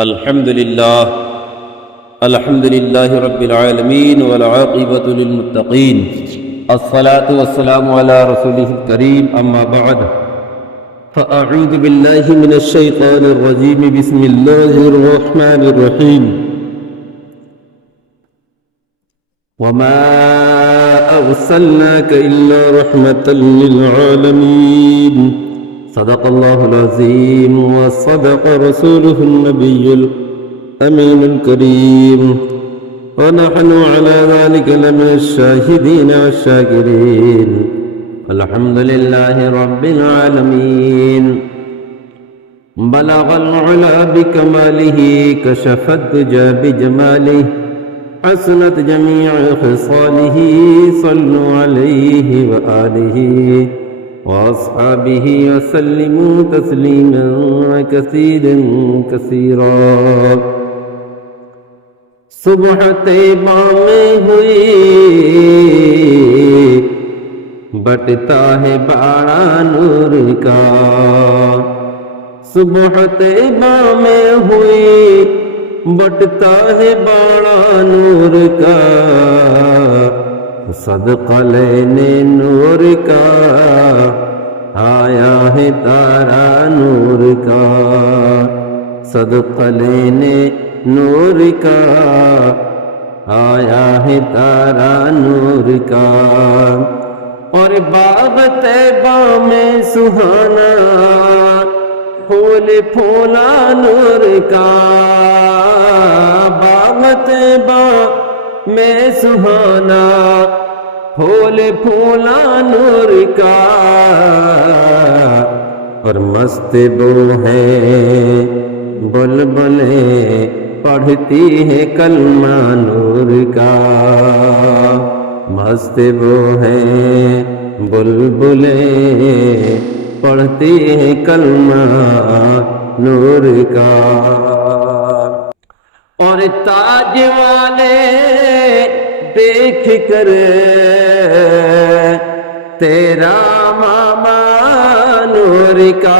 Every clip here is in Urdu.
الحمد لله رب العالمين والعاقبة للمتقين الصلاة والسلام على رسوله الكريم أما بعد فأعوذ بالله من الشيطان الرجيم بسم الله الرحمن الرحيم وما أرسلناك إلا رحمة للعالمين صدق الله العظيم وصدق رسوله النبي الأمين الكريم ونحن على ذلك لمن الشاهدين والشاكرين الحمد لله رب العالمين بلغ العلا بكماله كشف الدجى بجماله حسنت جميع خصاله صلوا عليه وآله وأصحابه وسلموا تسليما كثيرا كثيرا صبح طیبہ میں ہوئی بٹتا ہے باڑا نور کا صبح طیبہ میں ہوئی بٹتا ہے باڑا نور کا صدقہ لینے نور کا آیا ہے تارا نور کا صدقہ لینے نور کا آیا ہے تارا نور کا اور باغ طیبہ میں سہانا پھول پھولا نور کا باغ طیبہ میں سہانا پھول پھولا نور کا اور مست بو ہے بلبلیں پڑھتی ہے کلمہ نور کا مست وہ ہے بلبلیں پڑھتی ہے کلمہ نور کا اور تاج والے دیکھ کر تیرا ماما نور کا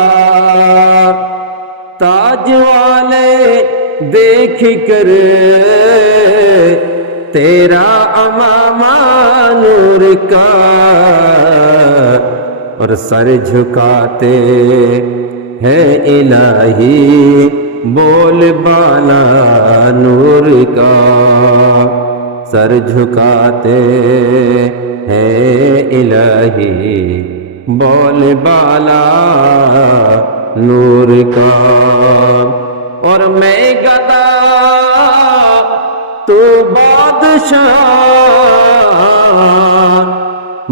تاج والے دیکھ کر تیرا امامہ نور کا اور سر جھکاتے ہیں الہی بول بالا نور کا سر جھکاتے ہیں الہی بول بالا نور کا اور میں گدا تو بادشاہ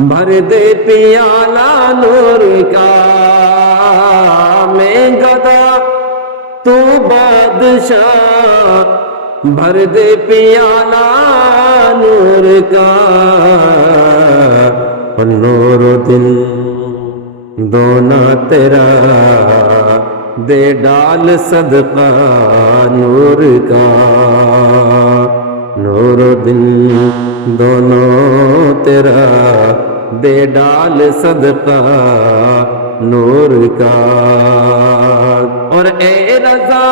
بھر دے پیالہ نور کا میں گدا تو بادشاہ بھر دے پیالہ نور کا اور نور و دن دونوں تیرا دے ڈال صدقہ نور کا نور و دن دونوں تیرا دے ڈال صدقہ نور کا اور اے رضا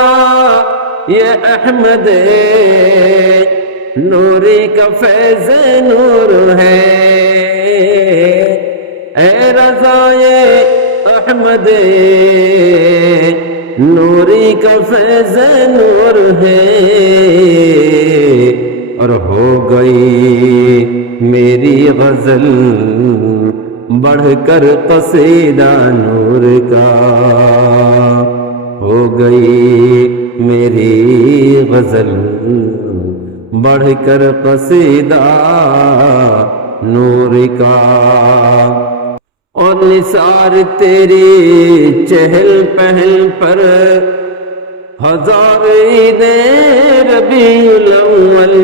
یہ احمد نوری کا فیض نور ہے اے رضا یہ احمد نوری کا فیض نور ہے اور ہو گئی میری غزل بڑھ کر قصیدہ نور کا ہو گئی میری غزل بڑھ کر قصیدہ نور کا اور نثار تیری چہل پہل پر ہزار عید ربیع الاول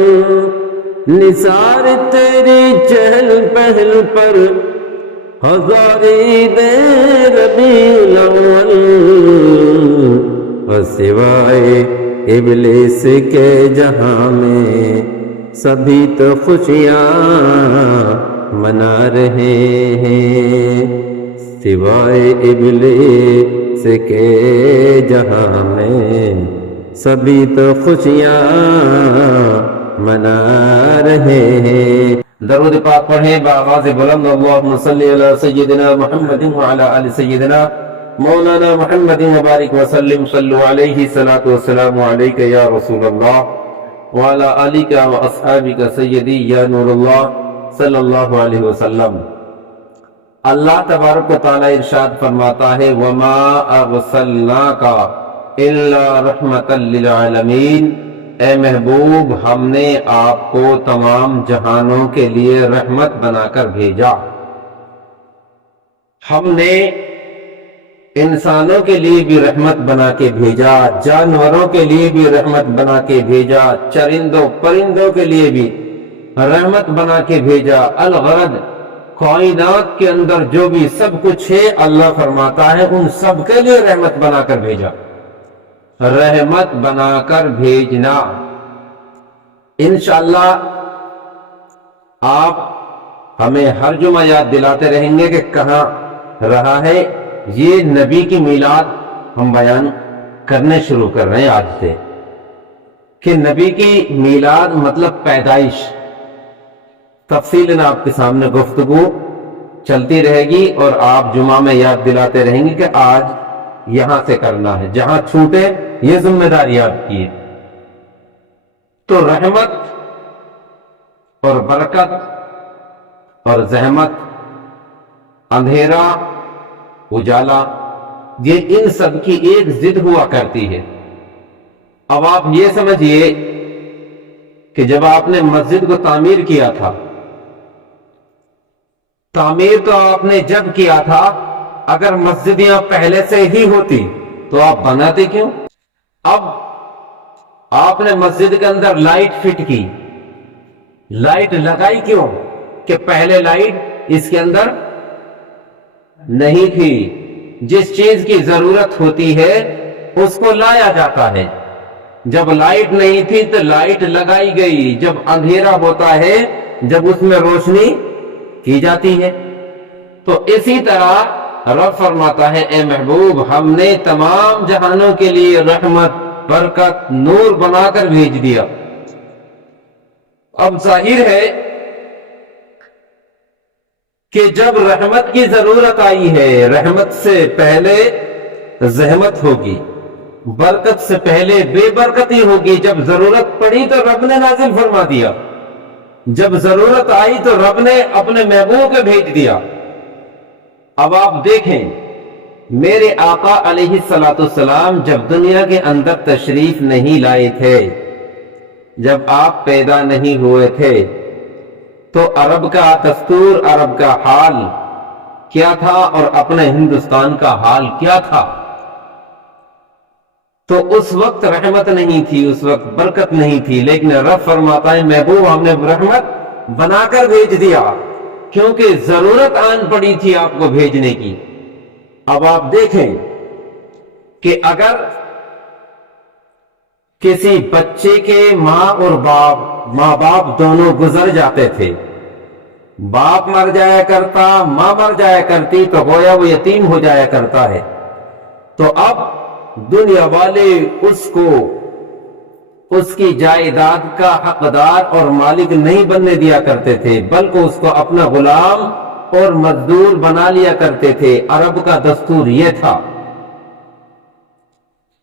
نثار تیری چہل پہل پر ہزار عید ربیع الاول اور سوائے ابلیس کے جہاں میں سبھی تو خوشیاں منا رہے ہیں سوائے ابلیس کے جہاں میں سبھی تو خوشیاں منا رہے ہیں۔ درود پاک پڑھیں بآواز بلند، اللہم صلی علی سیدنا محمد وعلی آل سیدنا مولانا محمد مبارک وسلم، صلو علیہ الصلاۃ والسلام علیک یا رسول اللہ وعلی آلک واصحابک سیدی یا نور اللہ صلی اللہ علیہ وسلم۔ اللہ تبارک و تعالی ارشاد فرماتا ہے وما ارسلناک الا رحمتا للعالمین، اے محبوب ہم نے آپ کو تمام جہانوں کے لیے رحمت بنا کر بھیجا۔ ہم نے انسانوں کے لیے بھی رحمت بنا کے بھیجا، جانوروں کے لیے بھی رحمت بنا کے بھیجا، چرندوں پرندوں کے لیے بھی رحمت بنا کے بھیجا۔ الغرض کائنات کے اندر جو بھی سب کچھ ہے اللہ فرماتا ہے ان سب کے لیے رحمت بنا کر بھیجا۔ رحمت بنا کر بھیجنا، انشاءاللہ آپ ہمیں ہر جمعہ یاد دلاتے رہیں گے کہ کہاں رہا ہے یہ نبی کی میلاد ہم بیان کرنے شروع کر رہے ہیں آج سے، کہ نبی کی میلاد مطلب پیدائش۔ تفصیل آپ کے سامنے گفتگو چلتی رہے گی اور آپ جمعہ میں یاد دلاتے رہیں گے کہ آج یہاں سے کرنا ہے، جہاں چھوٹے یہ ذمہ داری آپ کی ہے۔ تو رحمت اور برکت اور زحمت، اندھیرا اجالا، یہ ان سب کی ایک ضد ہوا کرتی ہے۔ اب آپ یہ سمجھئے کہ جب آپ نے مسجد کو تعمیر کیا تھا، تعمیر تو آپ نے جب کیا تھا، اگر مسجد یہاں پہلے سے ہی ہوتی تو آپ بناتے کیوں؟ اب آپ نے مسجد کے اندر لائٹ فٹ کی، لائٹ لگائی کیوں؟ کہ پہلے لائٹ اس کے اندر نہیں تھی۔ جس چیز کی ضرورت ہوتی ہے اس کو لایا جاتا ہے۔ جب لائٹ نہیں تھی تو لائٹ لگائی گئی، جب اندھیرا ہوتا ہے جب اس میں روشنی کی جاتی ہے۔ تو اسی طرح رب فرماتا ہے اے محبوب ہم نے تمام جہانوں کے لیے رحمت، برکت، نور بنا کر بھیج دیا۔ اب ظاہر ہے کہ جب رحمت کی ضرورت آئی ہے، رحمت سے پہلے زحمت ہوگی، برکت سے پہلے بے برکتی ہوگی۔ جب ضرورت پڑی تو رب نے نازل فرما دیا، جب ضرورت آئی تو رب نے اپنے محبوب کو بھیج دیا۔ اب آپ دیکھیں میرے آقا علیہ السلام جب دنیا کے اندر تشریف نہیں لائے تھے، جب آپ پیدا نہیں ہوئے تھے، تو عرب کا دستور، عرب کا حال کیا تھا اور اپنے ہندوستان کا حال کیا تھا؟ تو اس وقت رحمت نہیں تھی، اس وقت برکت نہیں تھی، لیکن رب فرماتا ہے محبوب ہم نے رحمت بنا کر بھیج دیا، کیونکہ ضرورت آن پڑی تھی آپ کو بھیجنے کی۔ اب آپ دیکھیں کہ اگر کسی بچے کے ماں اور ماں باپ دونوں گزر جاتے تھے، باپ مر جایا کرتا، ماں مر جایا کرتی، تو گویا وہ یتیم ہو جایا کرتا ہے۔ تو اب دنیا والے اس کو اس کی جائیداد کا حقدار اور مالک نہیں بننے دیا کرتے تھے، بلکہ اس کو اپنا غلام اور مزدور بنا لیا کرتے تھے۔ عرب کا دستور یہ تھا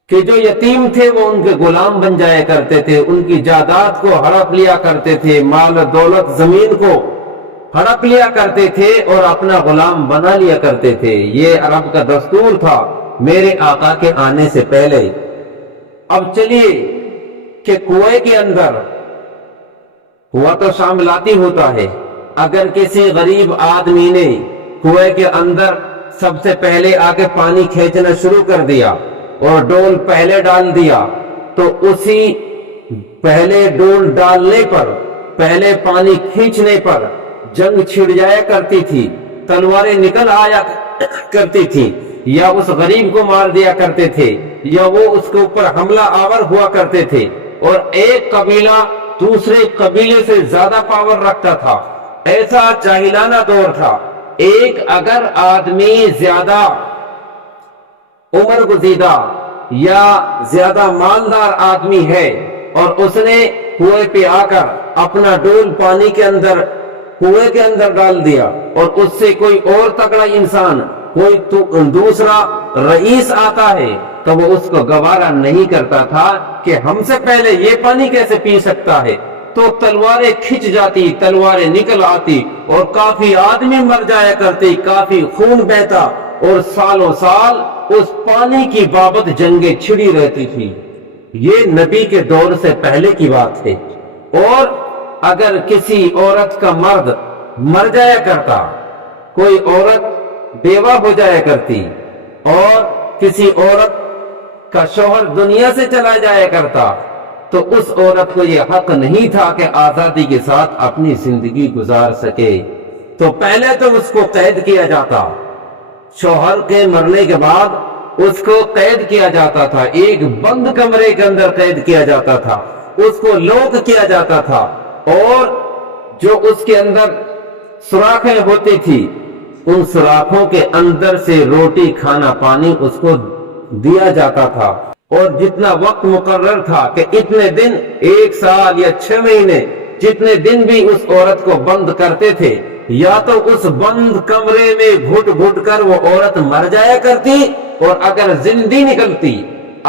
کہ جو یتیم تھے وہ ان کے غلام بن جایا کرتے تھے، ان کی جائیداد کو ہڑپ لیا کرتے تھے، مال دولت زمین کو ہڑپ لیا کرتے تھے اور اپنا غلام بنا لیا کرتے تھے۔ یہ عرب کا دستور تھا میرے آقا کے آنے سے پہلے۔ اب چلیے کہ کنویں کے اندر کنواں تو شاملاتی ہوتا ہے، اگر کسی غریب آدمی نے کنویں کے اندر سب سے پہلے آ کے پانی کھینچنا شروع کر دیا اور ڈول پہلے ڈال دیا، تو اسی پہلے ڈول ڈالنے پر، پہلے پانی کھینچنے پر جنگ چھڑ جایا کرتی تھی، تلواریں نکل آیا کرتی تھی، یا اس غریب کو مار دیا کرتے تھے، یا وہ اس کے اوپر حملہ آور ہوا کرتے تھے، اور ایک قبیلہ دوسرے قبیلے سے زیادہ پاور رکھتا تھا۔ ایسا جاہلانہ دور تھا۔ ایک اگر آدمی زیادہ عمر گزیدہ یا زیادہ مالدار آدمی ہے اور اس نے کنویں پہ آ کر اپنا ڈول پانی کے اندر کنویں کے اندر ڈال دیا اور اس سے کوئی اور تگڑا انسان کوئی دوسرا رئیس آتا ہے تو وہ اس کو گوارا نہیں کرتا تھا کہ ہم سے پہلے یہ پانی کیسے پی سکتا ہے، تو تلواریں کھچ جاتی، تلواریں نکل آتی اور کافی آدمی مر جایا کرتے، کافی خون بہتا اور سالوں سال اس پانی کی بابت جنگیں چھڑی رہتی تھی۔ یہ نبی کے دور سے پہلے کی بات ہے۔ اور اگر کسی عورت کا مرد مر جایا کرتا، کوئی عورت بیوہ ہو جایا کرتی اور کسی عورت کا شوہر دنیا سے چلا جایا کرتا، تو اس عورت کو یہ حق نہیں تھا کہ آزادی کے ساتھ اپنی زندگی گزار سکے، تو پہلے تو اس کو قید کیا جاتا، شوہر کے مرنے کے بعد اس کو قید کیا جاتا تھا، ایک بند کمرے کے اندر قید کیا جاتا تھا، اس کو لوک کیا جاتا تھا اور جو اس کے اندر سوراخیں ہوتی تھی ان سوراخوں کے اندر سے روٹی کھانا پانی اس کو دیا جاتا تھا، اور جتنا وقت مقرر تھا کہ اتنے دن، 1 سال یا 6 مہینے، جتنے دن بھی اس عورت کو بند کرتے تھے، یا تو اس بند کمرے میں گھٹ گھٹ کر وہ عورت مر جایا کرتی، اور اگر زندگی نکلتی،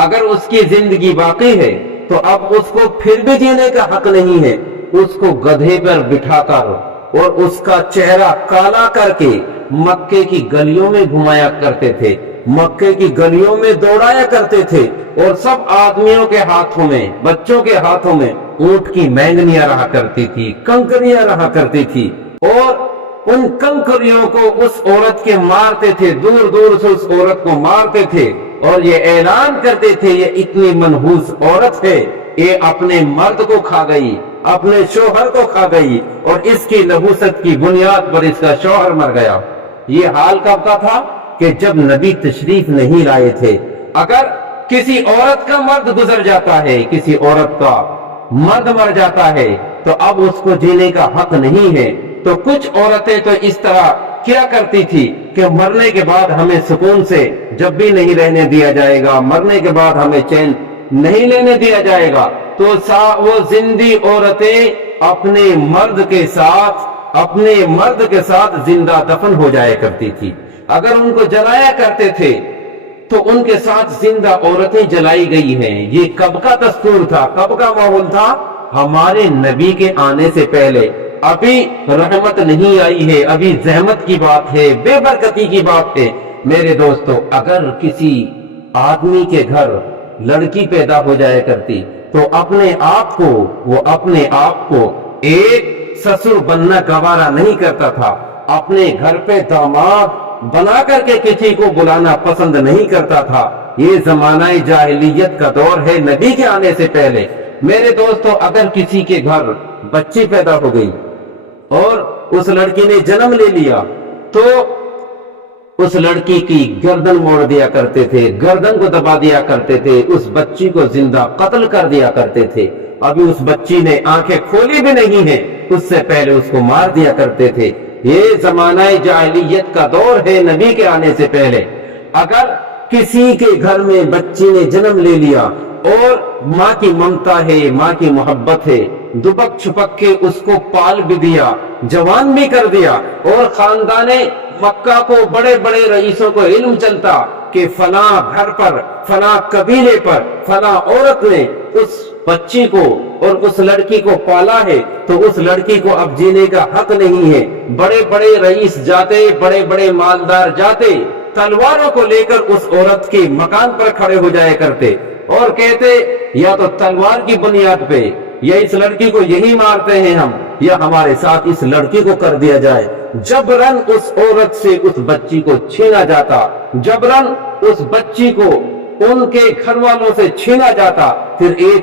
اگر اس کی زندگی باقی ہے تو اب اس کو پھر بھی جینے کا حق نہیں ہے، اس کو گدھے پر بٹھا کر اور اس کا چہرہ کالا کر کے مکے کی گلیوں میں گھمایا کرتے تھے، مکے کی گلیوں میں دوڑایا کرتے تھے، اور سب آدمیوں کے ہاتھوں میں، بچوں کے ہاتھوں میں اونٹ کی مینگنیاں رہا کرتی تھی، کنکریاں رہا کرتی تھی، اور ان کنکریوں کو اس عورت کے مارتے تھے، دور دور سے اس عورت کو مارتے تھے، اور یہ اعلان کرتے تھے یہ اتنی منحوس عورت ہے، یہ اپنے مرد کو کھا گئی، اپنے شوہر کو کھا گئی، اور اس کی نحوست کی بنیاد پر اس کا شوہر مر گیا۔ یہ حال کب کا تھا کہ جب نبی تشریف نہیں لائے تھے۔ اگر کسی عورت کا مرد گزر جاتا ہے، کسی عورت کا مرد مر جاتا ہے، تو اب اس کو جینے کا حق نہیں ہے۔ تو کچھ عورتیں تو اس طرح کیا کرتی تھی کہ مرنے کے بعد ہمیں سکون سے جب بھی نہیں رہنے دیا جائے گا، مرنے کے بعد ہمیں چین نہیں لینے دیا جائے گا، تو وہ زندی عورتیں اپنے مرد کے ساتھ زندہ دفن ہو جایا کرتی تھی۔ اگر ان کو جلایا کرتے تھے تو ان کے ساتھ زندہ عورتیں جلائی گئی ہیں۔ یہ کب کا دستور تھا، کب کا ماحول تھا؟ ہمارے نبی کے آنے سے پہلے۔ ابھی رحمت نہیں آئی ہے، ابھی زحمت کی بات ہے، بے برکتی کی بات ہے۔ میرے دوستو، اگر کسی آدمی کے گھر لڑکی پیدا ہو جایا کرتی تو وہ اپنے آپ کو ایک سسر بننا گوارا نہیں کرتا تھا، اپنے گھر پہ داماد بنا کر کے کسی کو بلانا پسند نہیں کرتا تھا۔ یہ زمانہ جاہلیت کا دور ہے، نبی کے آنے سے پہلے۔ میرے دوستو، اگر کسی کے گھر بچی پیدا ہو گئی اور اس لڑکی نے جنم لے لیا تو اس لڑکی کی گردن موڑ دیا کرتے تھے، گردن کو دبا دیا کرتے تھے، اس بچی کو زندہ قتل کر دیا کرتے تھے۔ ابھی اس بچی نے آنکھیں کھولی بھی نہیں ہیں، اس سے پہلے اس کو مار دیا کرتے تھے۔ یہ زمانہ جاہلیت کا دور ہے، نبی کے آنے سے پہلے۔ اگر کسی کے گھر میں بچی نے جنم لے لیا اور ماں کی ممتا ہے، ماں کی محبت ہے، دبک چھپک کے اس کو پال بھی دیا، جوان بھی کر دیا، اور خاندان مکہ کو، بڑے بڑے رئیسوں کو علم چلتا کہ فلاں گھر پر، فلاں قبیلے پر فلاں عورت نے اس بچی کو اور اس لڑکی کو پالا ہے، تو اس لڑکی کو اب جینے کا حق نہیں ہے۔ بڑے بڑے رئیس جاتے، بڑے بڑے مالدار جاتے، تلواروں کو لے کر اس عورت کے مکان پر کھڑے ہو جایا کرتے اور کہتے یا تو تلوار کی بنیاد پہ یا اس لڑکی کو یہی مارتے ہیں ہم، یا ہمارے ساتھ اس لڑکی کو کر دیا جائے۔ جبرن اس عورت سے اس بچی کو چھینا جاتا، جبرن اس بچی کو ان کے گھر والوں سے چھینا جاتا۔ پھر ایک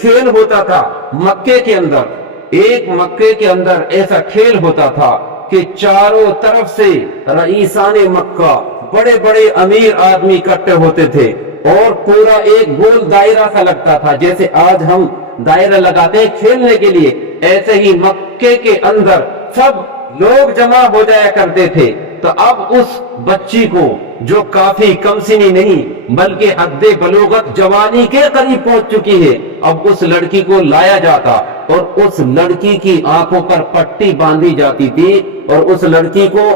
کھیل ہوتا تھا مکے کے اندر ایسا کھیل ہوتا تھا کہ چاروں طرف سے رئیسان مکہ، بڑے بڑے امیر آدمی اکٹھے ہوتے تھے، اور پورا ایک گول دائرہ سا لگتا تھا، جیسے آج ہم دائرہ لگاتے ہیں کھیلنے کے لیے، ایسے ہی مکے کے اندر سب لوگ جمع ہو جایا کرتے تھے، تو اب اس بچی کو جو کافی کم سنی نہیں بلکہ حد بلوغت جوانی کے قریب پہنچ چکی ہے، اب اس لڑکی کو لایا جاتا اور اس لڑکی کی آنکھوں پر پٹی باندھی جاتی تھی اور اس لڑکی کو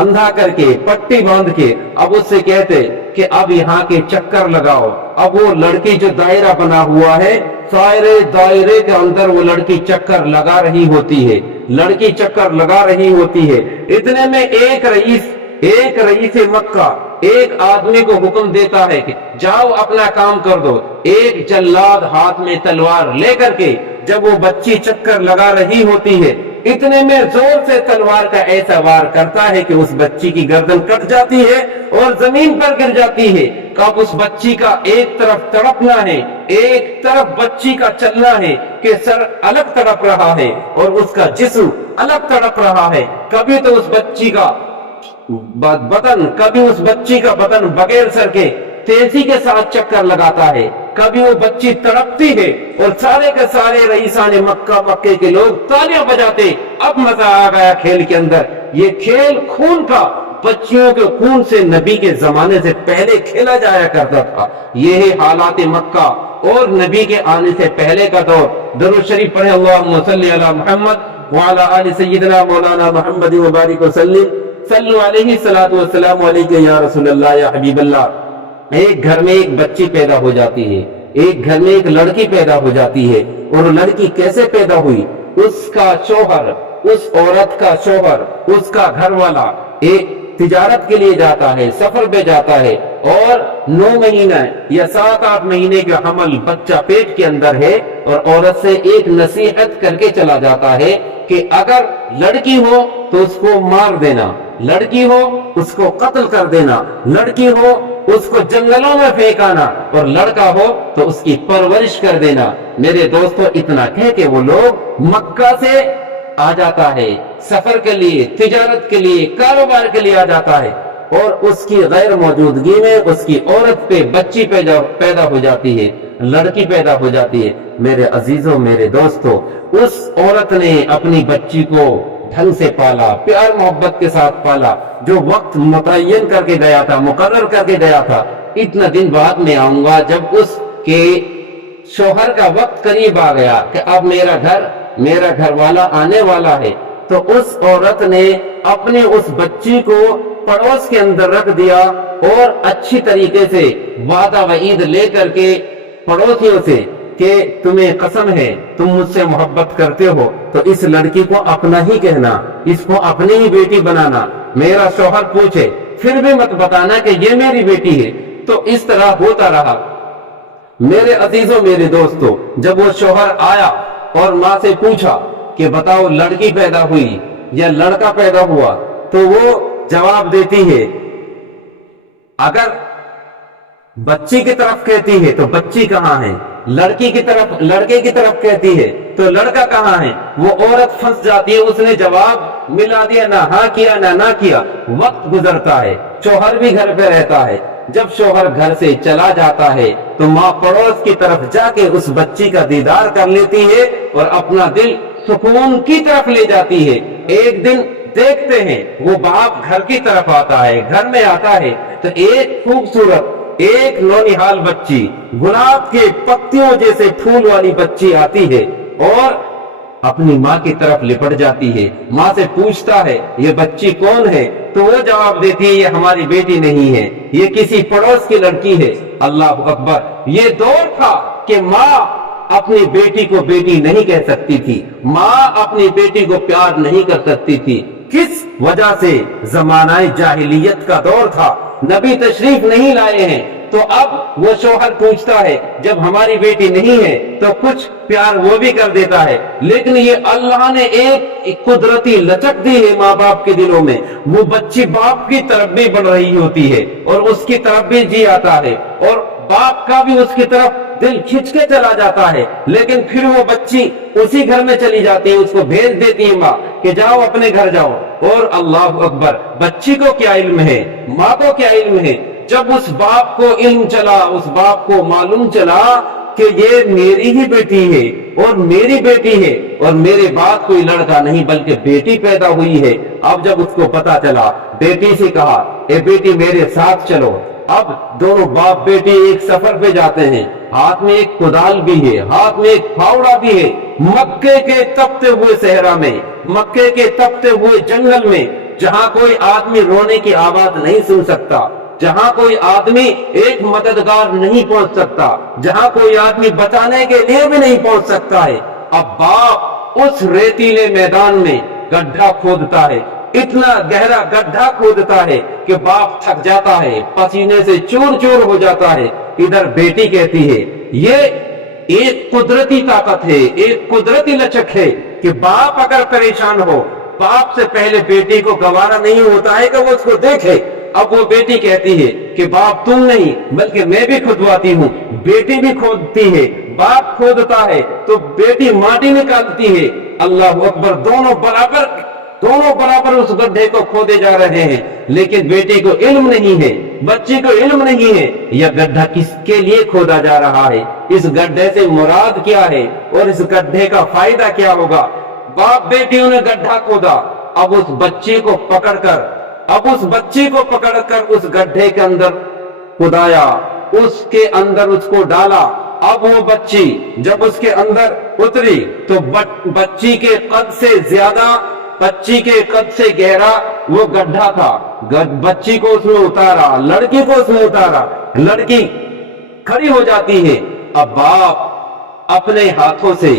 اندھا کر کے پٹی باندھ کے اب اس سے کہتے کہ اب یہاں کے چکر لگاؤ۔ اب وہ لڑکی جو دائرہ بنا ہوا ہے، سارے دائرے کے اندر وہ لڑکی چکر لگا رہی ہوتی ہے، لڑکی چکر لگا رہی ہوتی ہے۔ اتنے میں ایک رئیس مکہ ایک آدمی کو حکم دیتا ہے کہ جاؤ اپنا کام کر دو۔ ایک جلاد ہاتھ میں تلوار لے کر کے جب وہ بچی چکر لگا رہی ہوتی ہے، اتنے میں زور سے تلوار کا ایسا وار کرتا ہے کہ اس بچی کی گردن کٹ جاتی ہے اور زمین پر گر جاتی ہے۔ اب اس بچی کا ایک طرف تڑپنا ہے، ایک طرف بچی کا چلنا ہے کہ سر الگ تڑپ رہا ہے اور اس کا جسم الگ تڑپ رہا ہے۔ کبھی تو اس بچی کا بدن بغیر سر کے تیزی کے ساتھ چکر لگاتا ہے، کبھی وہ بچی تڑپتی ہے اور سارے کے سارے رئیسان مکے کے لوگ تالیاں بجاتے۔ اب مزہ آ گیا کھیل کے اندر۔ یہ کھیل خون کا، بچیوں کے خون سے نبی کے زمانے سے پہلے کھیلا جایا کرتا تھا۔ یہ حالات مکہ اور نبی کے آنے سے پہلے کا دور۔ درود شریف پڑھیں، اللہم صلی علی محمد وعلی آل سیدنا مولانا محمد وبارک وسلم، صلو علیہ الصلوۃ والسلام علیک یا رسول اللہ یا حبیب اللہ۔ ایک گھر میں ایک بچی پیدا ہو جاتی ہے، ایک گھر میں ایک لڑکی پیدا ہو جاتی ہے، اور لڑکی کیسے پیدا ہوئی؟ اس کا شوہر، اس عورت کا شوہر، اس کا گھر والا ایک تجارت کے لیے جاتا ہے، سفر پہ جاتا ہے، اور 9 مہینہ یا 7-8 مہینے کا حمل بچہ پیٹ کے اندر ہے، اور عورت سے ایک نصیحت کر کے چلا جاتا ہے کہ اگر لڑکی ہو تو اس کو مار دینا، لڑکی ہو اس کو قتل کر دینا، لڑکی ہو اس کو جنگلوں میں پھینکانا، اور لڑکا ہو تو اس کی پرورش کر دینا۔ میرے دوستو، اتنا کہہ کے وہ لوگ مکہ سے آ جاتا ہے، سفر کے لیے، تجارت کے لیے، کاروبار کے لیے آ جاتا ہے، اور اس کی غیر موجودگی میں اس کی عورت پہ بچی پیدا ہو جاتی ہے، لڑکی پیدا ہو جاتی ہے۔ میرے عزیزوں، میرے دوستو، اس عورت نے اپنی بچی کو ڈھنگ سے پالا، پیار محبت کے ساتھ پالا، جو وقت متعین کر کے گیا تھا، مقرر کر کے گیا تھا۔ اتنا دن بعد میں آؤں گا جب اس کے شوہر کا وقت قریب آ گیا کہ اب میرا گھر والا آنے والا ہے، تو اس عورت نے اپنے اس بچی کو پڑوس کے اندر رکھ دیا اور اچھی طریقے سے وعدہ وعید لے کر کے پڑوسیوں سے کہ تمہیں قسم ہے تم مجھ سے محبت کرتے ہو تو اس لڑکی کو اپنا ہی کہنا، اس کو اپنی ہی بیٹی بنانا، میرا شوہر پوچھے پھر بھی مت بتانا کہ یہ میری بیٹی ہے۔ تو اس طرح ہوتا رہا۔ میرے عزیزوں، میرے دوستو، جب وہ شوہر آیا اور ماں سے پوچھا کہ بتاؤ لڑکی پیدا ہوئی یا لڑکا پیدا ہوا، تو وہ جواب دیتی ہے، اگر بچی کی طرف کہتی ہے تو بچی کہاں ہے، لڑکے کی طرف کہتی ہے تو لڑکا کہاں ہے، وہ عورت پھنس جاتی ہے۔ اس نے جواب ملا دیا، نہ ہاں کیا نہ کیا۔ وقت گزرتا ہے، شوہر بھی گھر پہ رہتا ہے۔ جب شوہر گھر سے چلا جاتا ہے تو ماں پڑوس کی طرف جا کے اس بچی کا دیدار کر لیتی ہے اور اپنا دل سکون کی طرف لے جاتی ہے۔ ایک دن دیکھتے ہیں وہ باپ گھر کی طرف آتا ہے، گھر میں آتا ہے تو ایک خوبصورت، ایک نونہال بچی، گلاب کے پتیوں جیسے پھول والی بچی آتی ہے اور اپنی ماں کی طرف لپٹ جاتی ہے۔ ماں سے پوچھتا ہے یہ بچی کون ہے، تو وہ جواب دیتی ہے یہ ہماری بیٹی نہیں ہے، یہ کسی پڑوس کی لڑکی ہے۔ اللہ اکبر! یہ دور تھا کہ ماں اپنی بیٹی کو بیٹی نہیں کہہ سکتی تھی، ماں اپنی بیٹی کو پیار نہیں کر سکتی تھی۔ کس وجہ سے؟ زمانہ جاہلیت کا دور تھا، نبی تشریف نہیں لائے ہیں، تو اب وہ شوہر پوچھتا ہے جب ہماری بیٹی نہیں ہے تو کچھ پیار وہ بھی کر دیتا ہے، لیکن یہ اللہ نے ایک قدرتی لچک دی ہے ماں باپ کے دلوں میں، وہ بچی باپ کی طرف بھی بڑھ رہی ہوتی ہے اور اس کی طرف بھی جی آتا ہے اور باپ کا بھی اس کی طرف دل کھچ کے چلا جاتا ہے، لیکن پھر وہ بچی اسی گھر میں چلی جاتی ہے، اس کو بھیج دیتی ہے ماں کہ جاؤ اپنے گھر جاؤ۔ اور اللہ اکبر! بچی کو کیا علم ہے، ماں کو کیا علم ہے؟ جب اس باپ کو علم چلا، اس باپ کو معلوم چلا کہ یہ میری ہی بیٹی ہے، اور میری بیٹی ہے اور میرے بعد کوئی لڑکا نہیں بلکہ بیٹی پیدا ہوئی ہے۔ اب جب اس کو پتا چلا، بیٹی سے کہا اے بیٹی میرے ساتھ چلو۔ اب دونوں باپ بیٹی ایک سفر پہ جاتے ہیں، ہاتھ میں ایک کدال بھی ہے، ہاتھ میں ایک پھاوڑا بھی ہے، مکے کے تپتے ہوئے صحرا میں، مکے کے تپتے ہوئے جنگل میں، جہاں کوئی آدمی رونے کی آواز نہیں سن سکتا، جہاں کوئی آدمی ایک مددگار نہیں پہنچ سکتا، جہاں کوئی آدمی بچانے کے لیے بھی نہیں پہنچ سکتا ہے۔ اب باپ اس ریتیلے میدان میں گڈھا کھودتا ہے، اتنا گہرا گڈھا کھودتا ہے کہ باپ تھک جاتا ہے، پسینے سے چور چور ہو جاتا ہے۔ ادھر بیٹی کہتی ہے یہ ایک قدرتی طاقت ہے، ایک قدرتی لچک ہے کہ باپ اگر پریشان ہو، باپ سے پہلے بیٹی کو گوارا نہیں ہوتا ہے کہ وہ اس کو دیکھے۔ اب وہ بیٹی کہتی ہے کہ باپ تم نہیں بلکہ میں بھی کھودواتی ہوں۔ بیٹی بھی کھودتی ہے، باپ کھودتا ہے تو بیٹی ماٹی نکالتی ہے۔ اللہ اکبر، دونوں برابر اس گڈھے کو کھودے جا رہے ہیں، لیکن بیٹی کو علم نہیں ہے، بچی کو علم نہیں ہے یہ گڈھا کس کے لیے کھودا جا رہا ہے، اس گڈھے سے مراد کیا ہے اور اس گڈھے کا فائدہ کیا ہوگا۔ باپ بیٹیوں نے گڈھا کھودا، اب اس بچی کو پکڑ کر اس گڈھے کے اندر کھدایا، اس کے اندر اس کو ڈالا۔ اب وہ بچی جب اس کے اندر اتری تو بچی کے قد سے زیادہ، بچی کے قد سے گہرا وہ گڈھا تھا۔ بچی کو اس میں اتارا، لڑکی کو اس میں اتارا، لڑکی کھڑی ہو جاتی ہے۔ اب باپ اپنے ہاتھوں سے،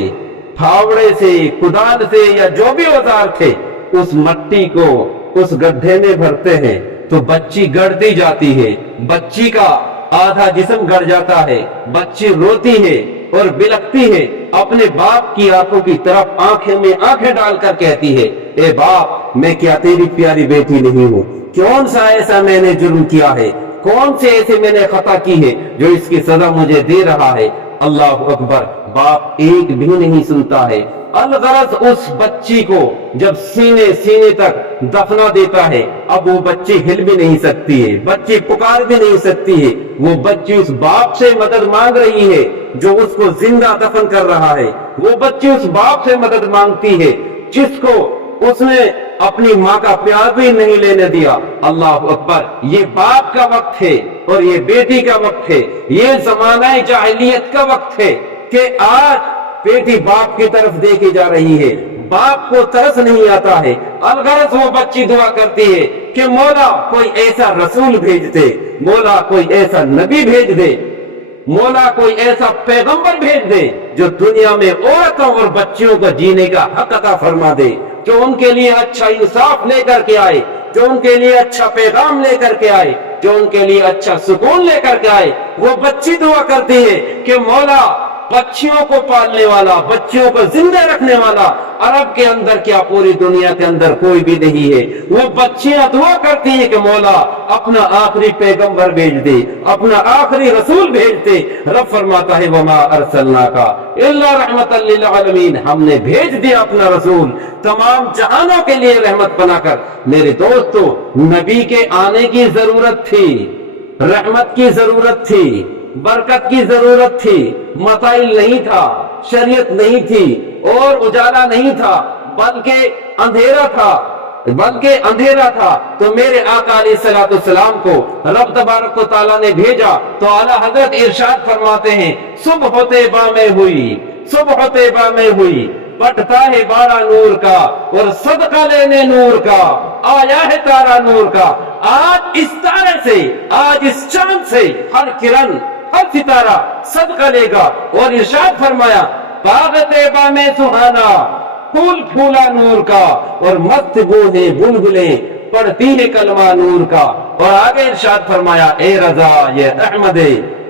پھاوڑے سے، کدال سے یا جو بھی اوزار تھے، اس مٹی کو اس گڈھے میں بھرتے ہیں تو بچی گڑتی جاتی ہے، بچی کا آدھا جسم گڑ جاتا ہے، بچی روتی ہے اور بلکتی ہے، اپنے باپ کی آنکھوں کی طرف آنکھیں میں آنکھیں ڈال کر کہتی ہے اے باپ میں کیا تیری پیاری بیٹی نہیں ہوں؟ کون سا ایسا میں نے جرم کیا ہے، کون سے ایسے میں نے خطا کی ہے جو اس کی سزا مجھے دے رہا ہے؟ اللہ اکبر، باپ ایک بھی نہیں سنتا ہے۔ الغرض اس بچی کو جب سینے تک دفنا دیتا ہے، اب وہ بچی ہل بھی نہیں سکتی ہے، بچی پکار بھی نہیں سکتی ہے، وہ بچی اس باپ سے مدد مانگ رہی ہے جو اس کو زندہ دفن کر رہا ہے، وہ بچی اس باپ سے مدد مانگتی ہے جس کو اس نے اپنی ماں کا پیار بھی نہیں لینے دیا۔ اللہ اکبر، یہ باپ کا وقت ہے اور یہ بیٹی کا وقت ہے، یہ زمانہ جاہلیت کا وقت ہے کہ آج بیٹی باپ کی طرف دیکھی جا رہی ہے، باپ کو ترس نہیں آتا ہے۔ الغرض وہ بچی دعا کرتی ہے کہ مولا کوئی ایسا رسول بھیج دے، مولا کوئی ایسا نبی بھیج دے، مولا کوئی ایسا پیغمبر بھیج دے جو دنیا میں عورتوں اور بچیوں کو جینے کا حق عطا فرما دے، جو ان کے لیے اچھا انصاف لے کر کے آئے، جو ان کے لیے اچھا پیغام لے کر کے آئے، جو ان کے لیے اچھا سکون لے کر کے آئے۔ وہ بچی دعا کرتی ہے کہ مولا بچیوں کو پالنے والا، بچیوں کو زندہ رکھنے والا عرب کے اندر کیا پوری دنیا کے اندر کوئی بھی نہیں ہے۔ وہ بچیاں دعا کرتی ہیں کہ مولا اپنا آخری پیغمبر بھیج دے، اپنا آخری رسول بھیج دے۔ رب فرماتا ہے وما ارسلناک الا رحمتا للعالمین، ہم نے بھیج دیا اپنا رسول تمام جہانوں کے لیے رحمت بنا کر۔ میرے دوستو، نبی کے آنے کی ضرورت تھی، رحمت کی ضرورت تھی، برکت کی ضرورت تھی، مسائل نہیں تھا، شریعت نہیں تھی اور اجالا نہیں تھا، بلکہ اندھیرا تھا۔ تو میرے آقا علیہ الصلوۃ والسلام کو رب تبارک و تعالیٰ نے بھیجا تو اعلیٰ حضرت ارشاد فرماتے ہیں صبح طیبہ میں ہوئی بٹتا ہے بارہ نور کا اور صدقہ لینے نور کا، آیا ہے تارا نور کا۔ آج اس تارے سے، آج اس چاند سے ہر کرن، ہر ستارہ صدقہ لے گا۔ اور ارشاد فرمایا باغ طیبہ میں سہانا، پھول پھولا نور کا اور مست بوندیں بلبلیں پڑھتی ہے کلمہ نور کا۔ اور آگے ارشاد فرمایا اے رضا یہ احمد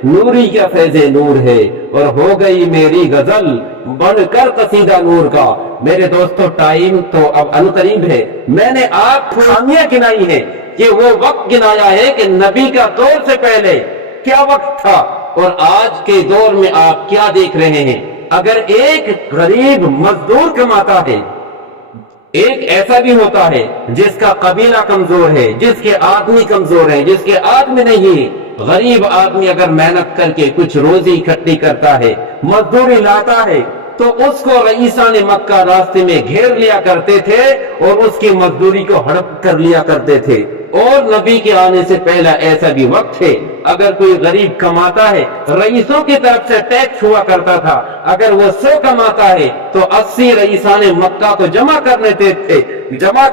نوری کا فیض نور ہے، اور ہو گئی میری غزل بن کر قصیدہ نور کا۔ میرے دوستو، ٹائم تو اب انقریب ہے، میں نے آپ کو خامیاں گنائی ہے، یہ وہ وقت گنایا ہے کہ نبی کا دور سے پہلے کیا وقت تھا اور آج کے دور میں آپ کیا دیکھ رہے ہیں۔ اگر ایک غریب مزدور کماتا ہے، ایک ایسا بھی ہوتا ہے جس کا قبیلہ کمزور ہے، جس کے آدمی کمزور ہے، جس کے آدمی نہیں، غریب آدمی اگر محنت کر کے کچھ روزی اکٹھی کرتا ہے، مزدوری لاتا ہے، تو اس کو رئیسان مکہ راستے میں گھیر لیا کرتے تھے اور اس کی مزدوری کو ہڑپ کر لیا کرتے تھے۔ اور نبی کے آنے سے پہلا ایسا بھی وقت ہے، اگر کوئی غریب کماتا ہے رئیسوں کی طرف سے ٹیکس ہوا کرتا تھا، اگر وہ 100 کماتا ہے تو 80 رئیسان مکہ کو جمع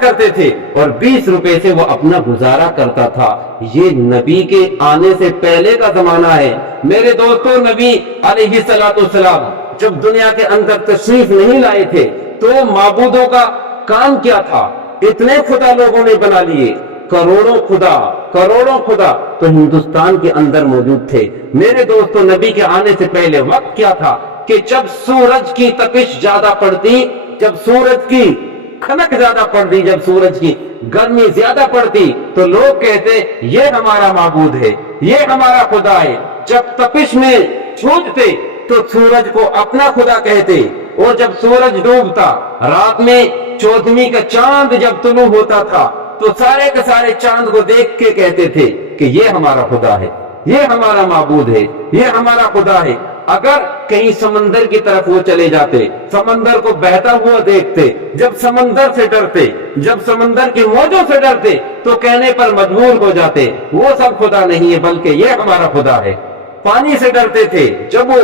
کرتے تھے اور 20 روپے سے وہ اپنا گزارا کرتا تھا۔ یہ نبی کے آنے سے پہلے کا زمانہ ہے۔ میرے دوستو، نبی علیہ السلام جب دنیا کے اندر تشریف نہیں لائے تھے تو معبودوں کا کام کیا تھا؟ اتنے خدا لوگوں نے بنا لیے، کروڑوں خدا تو ہندوستان کے اندر موجود تھے۔ میرے دوستو، نبی کے آنے سے پہلے وقت کیا تھا کہ جب سورج کی تپش زیادہ پڑتی، جب سورج کی کھنک زیادہ پڑتی، جب سورج کی گرمی زیادہ پڑتی تو لوگ کہتے یہ ہمارا معبود ہے، یہ ہمارا خدا ہے۔ جب تپش میں چھوٹتے تو سورج کو اپنا خدا کہتے، اور جب سورج ڈوبتا، رات میں 14ویں کا چاند جب طلوع ہوتا تھا تو سارے کے سارے چاند کو دیکھ کے کہتے تھے کہ یہ ہمارا خدا ہے، یہ ہمارا معبود ہے، یہ ہمارا خدا ہے۔ اگر کہیں سمندر کی طرف وہ چلے جاتے، سمندر کو بہتا ہوا دیکھتے، جب سمندر سے ڈرتے، جب سمندر کی موجوں سے ڈرتے تو کہنے پر مجبور ہو جاتے وہ سب خدا نہیں ہے بلکہ یہ ہمارا خدا ہے۔ پانی سے ڈرتے تھے، جب وہ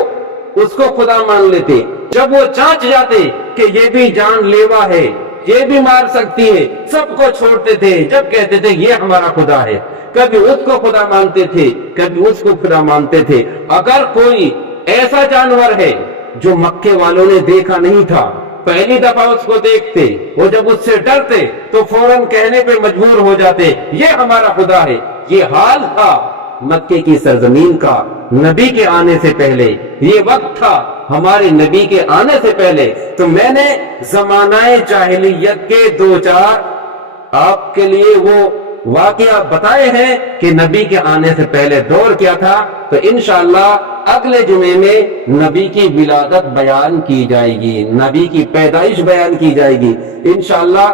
اس کو خدا مان لیتے، جب وہ چانچ جاتے کہ یہ بھی جان لیوا ہے، یہ بھی مار سکتی ہے، سب کو چھوڑتے تھے جب کہتے تھے یہ ہمارا خدا ہے۔ کبھی اس کو خدا مانتے تھے، کبھی اس کو خدا مانتے تھے۔ اگر کوئی ایسا جانور ہے جو مکے والوں نے دیکھا نہیں تھا، پہلی دفعہ اس کو دیکھتے اور جب اس سے ڈرتے تو فوراً کہنے پہ مجبور ہو جاتے یہ ہمارا خدا ہے۔ یہ حال تھا مکے کی سرزمین کا نبی کے آنے سے پہلے، یہ وقت تھا ہمارے نبی کے آنے سے پہلے۔ تو میں نے زمانہ جاہلیت کے 2-4 آپ کے لیے وہ واقعہ بتائے ہیں کہ نبی کے آنے سے پہلے دور کیا تھا۔ تو انشاءاللہ اگلے جمعے میں نبی کی ولادت بیان کی جائے گی، نبی کی پیدائش بیان کی جائے گی انشاءاللہ۔